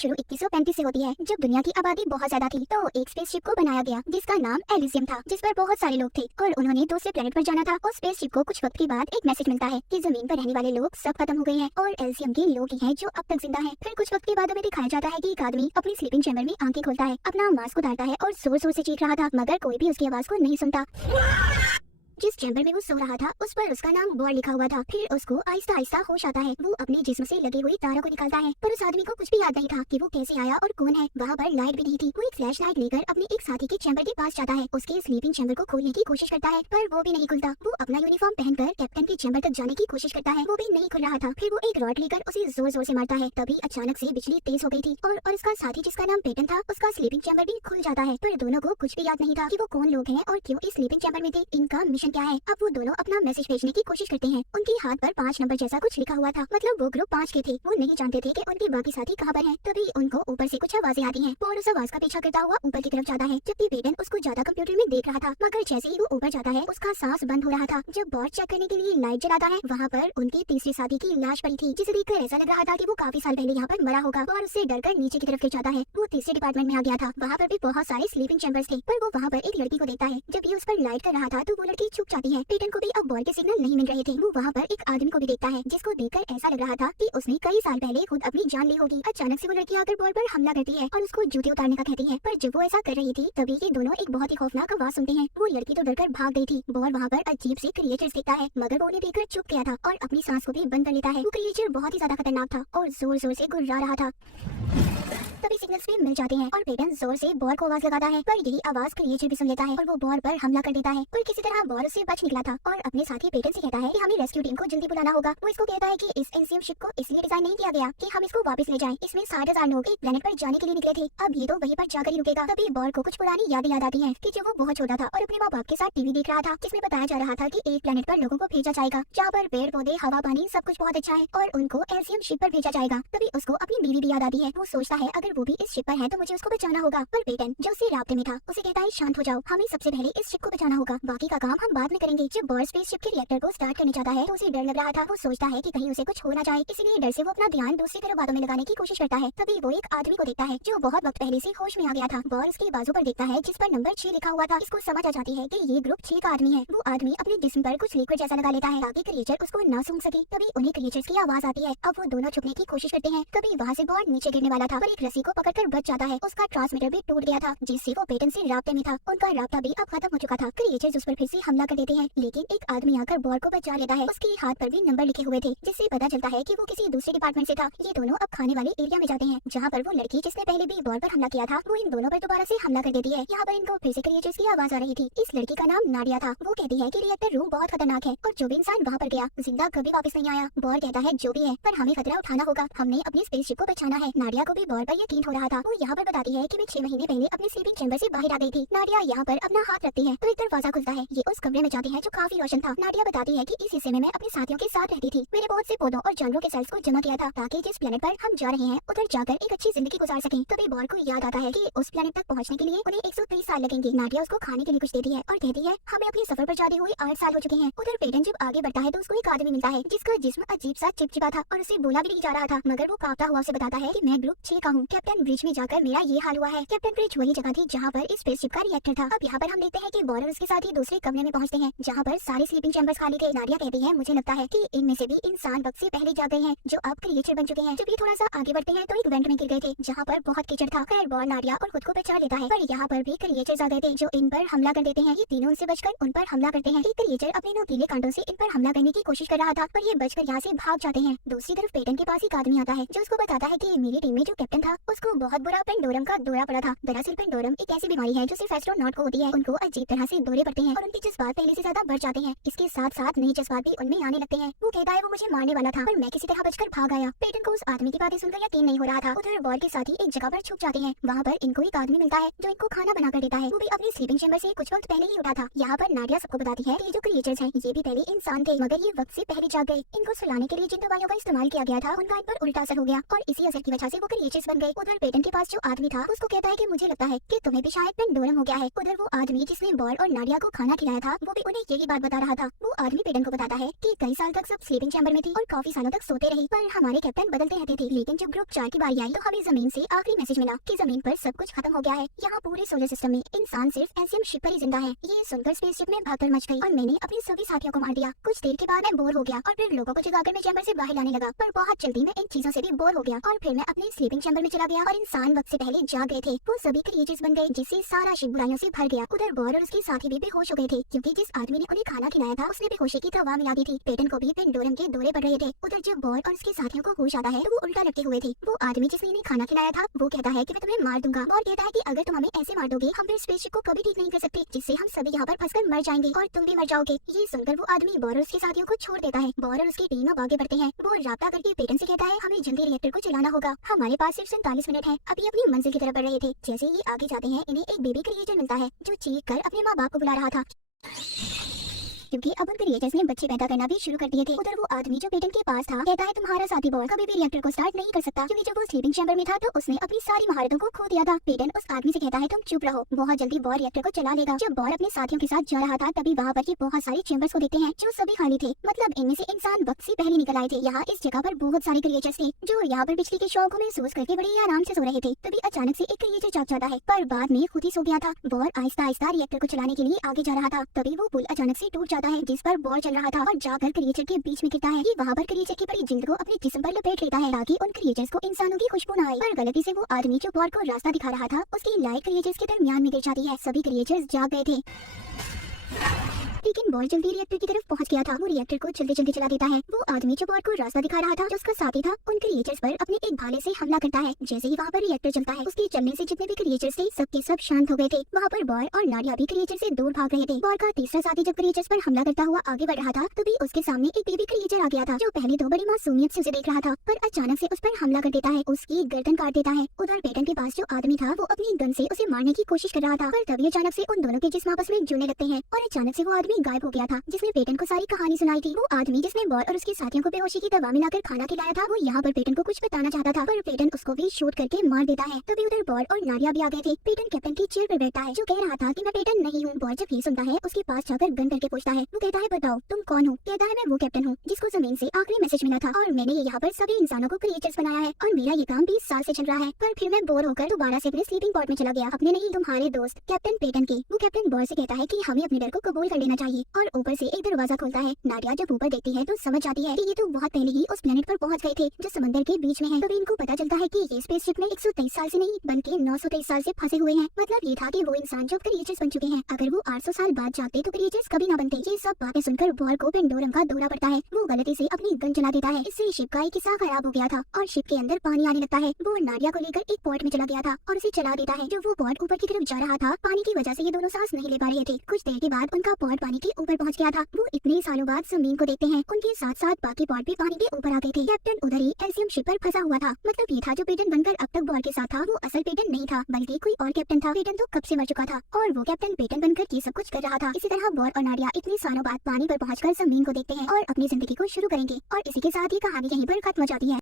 शुरू 2135 से होती है, जब दुनिया की आबादी बहुत ज्यादा थी तो एक स्पेसशिप को बनाया गया जिसका नाम एलिसियम था, जिस पर बहुत सारे लोग थे और उन्होंने दूसरे प्लेनेट पर जाना था। और स्पेसशिप को कुछ वक्त के बाद एक मैसेज मिलता है कि जमीन पर रहने वाले लोग सब खत्म हो गए हैं और एलिसियम के लोग ही हैं जो अब तक जिंदा हैं। फिर कुछ वक्त के बाद हमें दिखाया जाता है कि एक आदमी अपनी स्लीपिंग चैम्बर में आंखें खोलता है, अपना मास्क उतारता है और जोर जोर से चीख रहा था, मगर कोई भी उसकी आवाज को नहीं सुनता। जिस चैम्बर में वो सो रहा था उस पर उसका नाम बॉर लिखा हुआ था। फिर उसको आहिस्ता आहिस्ता होश आता है। वो अपने जिस्म से लगी हुई तारों को निकालता है, पर उस आदमी को कुछ भी याद नहीं था कि वो कैसे आया और कौन है। वहाँ पर लाइट भी नहीं थी। वो एक फ्लैश लाइट लेकर अपने एक साथी के चैम्बर के पास जाता है, उसके स्लीपिंग चैम्बर को खोलने की कोशिश करता है, पर वो भी नहीं खुलता। वो अपना यूनिफॉर्म पहनकर कैप्टन के चैम्बर तक जाने की कोशिश करता है, वो भी नहीं खुल रहा था। फिर वो एक रॉड लेकर उसे जोर जोर से मारता है, तभी अचानक से बिजली तेज हो गई थी और उसका साथी जिसका नाम पेटन था, उसका स्लीपिंग चैम्बर भी खुल जाता है। पर दोनों को कुछ भी याद नहीं था कि वो कौन लोग हैं और क्यों इस स्लीपिंग चैम्बर में थे, इनका मिशन क्या है। अब वो दोनों अपना मैसेज भेजने की कोशिश करते हैं। उनके हाथ पर 5 नंबर जैसा कुछ लिखा हुआ था, मतलब वो ग्रुप 5 के थे। वो नहीं जानते थे कि उनके बाकी साथी कहाँ पर हैं। तभी उनको ऊपर से कुछ आवाजें आती हैं और उस आवाज का पीछा करता हुआ ऊपर की तरफ जाता है, जबकि पेटन उसको ज्यादा कंप्यूटर में देख रहा था। मगर जैसे ही वो ऊपर जाता है उसका सांस बंद हो रहा था। जब बॉर्ड चेक करने के लिए लाइट जलाता है, वहाँ पर उनके तीसरे साथी की लाश पड़ी थी, जिसे देखकर ऐसा लग रहा था कि वो काफी साल पहले यहाँ पर मरा होगा और उससे डरकर नीचे की तरफ गिर जाता है। वो तीसरे डिपार्टमेंट में आ गया था। वहाँ पर भी बहुत सारे स्लीपिंग चैम्बर्स थे, पर वो वहाँ पर एक लड़की को देखता है। जब ये उस पर लाइट कर रहा था तो वो लड़की छुप जाती है। पेटन को भी अब बॉर्ड के सिग्नल नहीं मिल रहे थे। वो वहाँ पर एक आदमी को भी देखता है, जिसको देखकर ऐसा लग रहा था कि उसने कई साल पहले खुद अपनी जान ली होगी। अचानक से वो लड़की आकर बॉर्ड पर हमला करती है और उसको जूते उतारने का कहती है, पर जब वो ऐसा कर रही थी तभी ये दोनों एक बहुत ही खौफनाक आवाज सुनते हैं। वो लड़की तो डरकर भाग गई थी। बॉर्ड वहाँ पर अजीब से क्रिएचर्स देखता है, मगर वो उन्हें देखकर चुप गया था और अपनी सांस को भी बंद कर लेता है। वो क्रिएचर बहुत ही ज्यादा खतरनाक था और जोर जोर से गुर्रा रहा था। तभी सिग्नल्स भी मिल जाते हैं और पेटन जोर से बॉर को आवाज लगाता है, पर यही आवाज क्रिएचर भी सुन लेता है और वो बॉर पर हमला कर देता है। पर किसी तरह बॉर उससे बच निकला था और अपने साथी पेटन से कहता है कि हमें रेस्क्यू टीम को जल्दी बुलाना होगा। वो इसको कहता है कि इस एलिसियम शिप को इसलिए डिजाइन नहीं किया गया कि हम इसको वापस ले जाएं। इसमें 60,000 लोग एक प्लेनेट पर जाने के लिए निकले थे, अब ये तो वहीं पर जाकर ही रुकेगा। तभी बॉर को कुछ पुरानी यादें याद आती है कि जब वो बहुत छोटा था और अपने माँ बाप के साथ टीवी देख रहा था, जिसमें बताया जा रहा था कि एक प्लेनेट पर लोगों को भेजा जाएगा जहाँ पर पेड़ पौधे हवा पानी सब कुछ बहुत अच्छा है और उनको एलिसियम शिप पर भेजा जाएगा। तभी उसको अपनी बीवी भी याद आती है। वो सोचता है अगर वो भी इस शिप पर है तो मुझे उसको बचाना होगा। पर पेटन जो उससे राब्ते में था उसे कहता है शांत हो जाओ, हमें सबसे पहले इस शिप को बचाना होगा, बाकी का काम हम बाद में करेंगे। जब बॉर्ड स्पेस शिप के रिएक्टर को स्टार्ट करने जाता है तो उसे डर लग रहा था। वो सोचता है कि कहीं उसे कुछ हो ना जाए, इसीलिए डर से वो अपना ध्यान दूसरी तरफ बातों में लगाने की कोशिश करता है। तभी वो एक आदमी को देखता है जो बहुत वक्त पहले से होश में आ गया था। बॉर्ड उसके बाजू पर देखता है जिस पर नंबर 6 लिखा हुआ था। इसको समझ आ जाती है कि ये ग्रुप 6 का आदमी है। वो आदमी अपने जिस्म पर कुछ लिक्विड जैसा लगा लेता है ताकि क्रिएचर उसको ना सूंघ सके। तभी उन्हें क्रिएचर्स की आवाज आती है। अब वो दोनों छुपने की कोशिश करते हैं। तभी वहाँ से बॉर्ड नीचे गिरने वाला था पर एक रस्सी को पकड़कर बच जाता है। उसका ट्रांसमीटर भी टूट गया था जिससे वो पेटन से राब्ते में था। उनका राब्ता भी अब खत्म हो चुका था। क्रिएचर्स उस पर फिर से हमला कर देते हैं, लेकिन एक आदमी आकर बॉर्ड को बचा लेता है। उसके हाथ पर भी नंबर लिखे हुए थे, जिससे पता चलता है कि वो किसी दूसरे डिपार्टमेंट से था। ये दोनों अब खाने वाले एरिया में जाते हैं जहाँ पर वो लड़की जिसने पहले भी बॉर्ड पर हमला किया था वो इन दोनों पर दोबारा से हमला कर देती है। यहाँ पर इनको फिर से क्रिएचर्स की आवाज आ रही थी। इस लड़की का नाम नाडिया था। वो कहती है कि रिएक्टर रूम बहुत खतरनाक है और जो भी इंसान वहाँ पर गया जिंदा कभी वापस नहीं आया। बॉर्ड कहता है जो भी है पर हमें खतरा उठाना होगा, हमने अपनी स्पेसशिप को बचाना है। नाडिया को भी बॉर्ड पर यकीन हो रहा था। वो यहाँ पर बताती है कि मैं 6 महीने पहले अपने स्लीपिंग चैम्बर से बाहर आ गई थी। नाडिया यहाँ पर अपना हाथ रखती है तो एक दरवाजा खुलता है। ये उस कमरे में जाते हैं जो काफी रोशन था। नाडिया बताती है कि इस हिस्से में मैं अपने साथियों के साथ रहती थी। मैंने बहुत से पौधों और जानवरों के सेल्स को जमा किया था ताकि जिस प्लेनेट पर हम जा रहे हैं उधर जाकर एक अच्छी जिंदगी गुजार सकें। तभी बॉर्ड को याद आता है कि उस प्लेनेट तक पहुंचने के लिए उन्हें 130 साल लगेंगे। नाडिया उसको खाने के लिए कुछ देती है और कहती है हमें अपने सफर पर जाते हुए 8 साल हो चुके हैं। उधर पेटन जब आगे बढ़ता है तो उसको एक आदमी मिलता है जिसका जिस्म अजीब सा चिपचिपा था और उसे बोला भी नहीं जा रहा था, मगर वो कांपता हुआ उसे बताता है कि मैं ग्रुप 6 का हूँ। कैप्टन ब्रिज में जाकर मेरा ये हाल हुआ है। कैप्टन ब्रिज वही जगह थी जहाँ पर इस स्पेसशिप का रिएक्टर था। अब यहाँ पर हम देखते हैं कि बॉर्ड और उसके साथ ही दूसरे कमरे में पहुंचते हैं जहाँ पर सारे स्लीपिंग चैम्बर्स खाली थे। नाडिया कहती है मुझे लगता है कि इनमें से भी इंसान वक्त से पहले जाग गए हैं जो अब क्रिएचर बन चुके हैं। जब ये थोड़ा सा आगे बढ़ते हैं तो एक वेंट में गिर गए थे जहाँ पर बहुत कीचड़ था। खैर बॉर्ड नाडिया और खुद को बचा लेता है, पर यहाँ पर भी क्रिएचर्स आ गए थे जो इन पर हमला कर देते हैं। ये तीनों उनसे बचकर उन पर हमला करते हैं। एक क्रिएचर अपने नुकीले कांटों से इन पर हमला करने की कोशिश कर रहा था पर ये बचकर यहाँ से भाग जाते हैं। दूसरी तरफ पेटन के पास एक आदमी आता है जो उसको बताता है कि मेरी टीम में जो कैप्टन था उसको बहुत बुरा पेंडोरम का दौरा पड़ा था। दरअसल पेंडोरम एक ऐसी बीमारी है जो सिर्फ एस्ट्रोनॉट को होती है। उनको अजीब तरह से दौरे पड़ते हैं और उनके जज्बात पहले से ज्यादा बढ़ जाते हैं। इसके साथ साथ नए जज्बात भी उनमें आने लगते हैं। वो कहता है वो मुझे मारने वाला था पर मैं किसी तरह बचकर भाग आया। पेटन को उस आदमी की बातें सुनकर यकीन नहीं हो रहा था। उधर बॉर्ड के साथ ही एक जगह पर छुप जाते हैं। वहाँ पर इनको एक आदमी मिलता है जो इनको खाना बना कर देता है। वो भी अपनी स्लीपिंग चैम्बर से कुछ वक्त पहले ही उठा था। यहाँ पर नाडिया सबको बताती है कि जो क्रिएचर्स हैं ये भी पहले इंसान थे मगर ये वक्त से पहले जाग गए। इनको सुलाने के लिए जिन दवाइयों का इस्तेमाल किया गया था उनका इन पर उल्टा असर हो गया और इसी असर की वजह से वो क्रिएचर्स बन गए। उधर पेटन के पास जो आदमी था उसको कहता है कि मुझे लगता है कि तुम्हें भी शायद पेंडोरम हो गया है। उधर वो आदमी जिसने बॉर्ड और नाडिया को खाना खिलाया था वो भी उन्हें यही बात बता रहा था। वो आदमी पेडन को बताता है कि कई साल तक सब स्लीपिंग चैम्बर में थी और काफी सालों तक सोते रहे, पर हमारे कैप्टन बदलते रहते थे। लेकिन जब ग्रुप 4 की बारी आई तो हमें जमीन से आखिरी मैसेज मिला कि जमीन पर सब कुछ खत्म हो गया है। यहाँ पूरे सोलर सिस्टम में इंसान सिर्फ एलसीएम शिप पर ही जिंदा है। ये सुनकर स्पेसशिप में भागदौड़ मच गई और मैंने अपने सभी साथियों को मार दिया। कुछ देर के बाद मैं बोर हो गया और फिर लोगों को जगाकर मैं चैम्बर से बाहर लाने लगा, पर बहुत जल्दी मैं इन चीजों से भी बोर हो गया और फिर मैं अपने स्लीपिंग चैम्बर में चला गया और इंसान वक्त से पहले जाग गए थे। वो सभी क्रिएचर्स बन गए जिससे सारा शिप बुराइयों से भर गया। उधर बॉर और उसके साथी भी बेहोश हो गए थे क्योंकि जिस आदमी ने उन्हें खाना खिलाया था उसने बेहोशी की दवा मिला दी थी। पेडन को भी पेंडोरम के दौरे पड़ रहे थे। उधर जब बॉर और उसके साथियों को होश आता है तो वो उल्टा लटके हुए थे। वो आदमी जिसने इन्हें खाना खिलाया था वो कहता है कि मैं तुम्हें मार दूंगा। बॉर कहता है कि अगर तुम हमें ऐसे मार दोगे हम फिर स्पेसशिप को कभी ठीक नहीं कर सकते, जिससे हम सभी यहाँ पर फंसकर मर जाएंगे और तुम भी मर जाओगे। ये सुनकर वो आदमी बॉर और उसके साथियों को छोड़ देता है। बॉर और उसकी टीम अब आगे बढ़ते हैं। वो राब्ता करके पेडन से कहता है हमें जल्दी रिएक्टर को चलाना होगा, हमारे पास सिर्फ 47 मिनट है। अभी अपनी मंजिल की तरफ बढ़ रहे थे। जैसे ये आगे जाते हैं इन्हें एक बेबी क्रिएचर मिलता है जो चीख कर अपने माँ बाप को बुला रहा था क्योंकि अब उन क्रिएचर्स ने बच्चे पैदा करना भी शुरू कर दिए थे। उधर वो आदमी जो पेडन के पास था कहता है तुम्हारा साथी बॉर कभी भी रिएक्टर को स्टार्ट नहीं कर सकता क्योंकि जब वो स्लीपिंग चैम्बर में था तो उसने अपनी सारी महारतों को खो दिया था। पेडन उस आदमी से कहता है तुम चुप रहो, बहुत जल्दी बॉर रिएक्टर को चला लेगा। जब बॉर अपने साथियों के साथ जा रहा था तभी वहाँ पर बहुत सारे चैम्बर्स को देखते हैं जो सभी खाली थे, मतलब इनमें से इंसान वक्त से पहले निकल आए थे। यहाँ इस जगह पर बहुत सारे क्रिएचर्स थे जो यहाँ पर बिजली के शौक को महसूस करके बड़े आराम से सो रहे थे। तभी अचानक से एक क्रिएचर जाग जाता है पर बाद में खुद ही सो गया था। बॉर आहिस्ता आहिस्ता रिएक्टर को चलाने के लिए आगे जा रहा था। तभी वो पुल अचानक से टूट जाता है जिस पर बॉर चल रहा था और जाकर क्रिएचर के बीच में गिरता है। ये वहाँ पर क्रिएचर की बड़ी जिल्द को अपने जिस्म पर लपेट लेता है ताकि उन क्रिएचर्स को इंसानों की खुशबू न आए, पर गलती से वो आदमी जो बॉर को रास्ता दिखा रहा था उसकी लाइट क्रिएचर्स के दरमियान में गिर जाती है। सभी क्रिएचर्स जाग गए थे लेकिन बॉल जल्दी रिएक्टर की तरफ पहुंच गया था। वो रिएक्टर को जल्दी जल्दी चला देता है। वो आदमी जो बॉल को रास्ता दिखा रहा था जो उसका साथी था उन क्रिएचर्स पर अपने एक भाले से हमला करता है। जैसे ही वहाँ पर रिएक्टर चलता है उसके चलने से जितने भी क्रिएचर्स थे सबके सब शांत हो गए थे। वहाँ पर बॉय और नाडिया भी क्रिएचर से दूर भाग रहे थे। बॉय का तीसरा साथी जब क्रिएचर्स पर हमला करता हुआ आगे बढ़ रहा था तभी उसके सामने एक बेबी क्रिएचर आ गया था जो पहले तो बड़ी मासूमियत से उसे देख रहा था पर अचानक से उस पर हमला कर देता है, उसकी गर्दन काट देता है। उधर पेडन के पास जो आदमी था वो अपनी गन से उसे मारने की कोशिश कर रहा था पर तभी अचानक से उन दोनों के जिस्म आपस में जुड़ने लगते हैं और अचानक से वो आदमी गायब हो गया था जिसने पेडन को सारी कहानी सुनाई थी। वो आदमी जिसने बॉय और उसके साथियों को बेहोशी की दवा मिलाकर खाना खिलाया था वो यहाँ पर पेडन को कुछ बताना चाहता था पर पेडन उसको भी शूट करके मार देता है। तभी उधर बॉय और नाडिया भी आ गए थे। पेडन कैप्टन की चेयर पर बैठा है जो कह रहा था कि मैं पेडन नहीं हूँ। बॉय जब ये सुनता है उसके पास जाकर गन करके पूछता है। वो कहता है बताओ तुम कौन हो? कहता है मैं वो कैप्टन हूँ जिसको जमीन से आखिरी मैसेज मिला था और मैंने यहाँ पर सभी इंसानों को क्रिएचर्स बनाया है और मेरा ये काम 20 साल से चल रहा है, पर फिर मैं बोर होकर दोबारा से अपने स्लीपिंग पॉड में चला गया अपने नहीं तुम्हारे दोस्त कैप्टन पेडन के। वो कैप्टन बॉय से कहता है कि हमें अपने डर को कबूल कर लेना चाहिए और ऊपर से एक दरवाजा खोलता है। नाडिया जब ऊपर देखती है तो समझ जाती है कि ये तो बहुत पहले ही उस प्लेनेट पर पहुंच गए थे जो समंदर के बीच में है। तभी इनको पता चलता है कि ये स्पेसशिप में 123 साल से नहीं बल्कि 923 साल से फंसे हुए हैं। मतलब ये था कि वो इंसान जो क्रिएचर्स बन चुके हैं अगर वो 800 साल बाद जागते तो क्रिएचर्स कभी ना बनते। ये सब बातें सुनकर बॉल को पेंडोरम का दौरा पड़ता है। वो गलती से अपनी गन चला देता है, इससे शिप का एक हिस्सा खराब हो गया था और शिप के अंदर पानी आने लगता है। वो नाडिया को लेकर एक पॉट में चला गया था और उसे चला देता है। जब वो पॉट ऊपर की तरफ जा रहा था पानी की वजह से ये दोनों सांस नहीं ले पा रहे थे। कुछ देर के बाद उनका पॉट पानी के ऊपर पहुंच गया था। वो इतने सालों बाद जमीन को देखते हैं, उनके साथ साथ बाकी पॉट भी पानी के ऊपर आ गए थे। कैप्टन उधर ही एलसीएम शिप पर फंसा हुआ था। मतलब ये था जो पेडन बनकर अब तक बॉल के साथ था वो असल पेडन नहीं था बल्कि कोई और कैप्टन था। पेडन तो कब से मर चुका था और वो कैप्टन पेडन बनकर ये सब कुछ कर रहा था। इसी तरह बॉल और नाडिया इतने सालों बाद पानी पर पहुंचकर जमीन को देखते हैं और अपनी जिंदगी को शुरू करेंगे और इसी के साथ ये कहानी यहीं पर खत्म हो जाती है।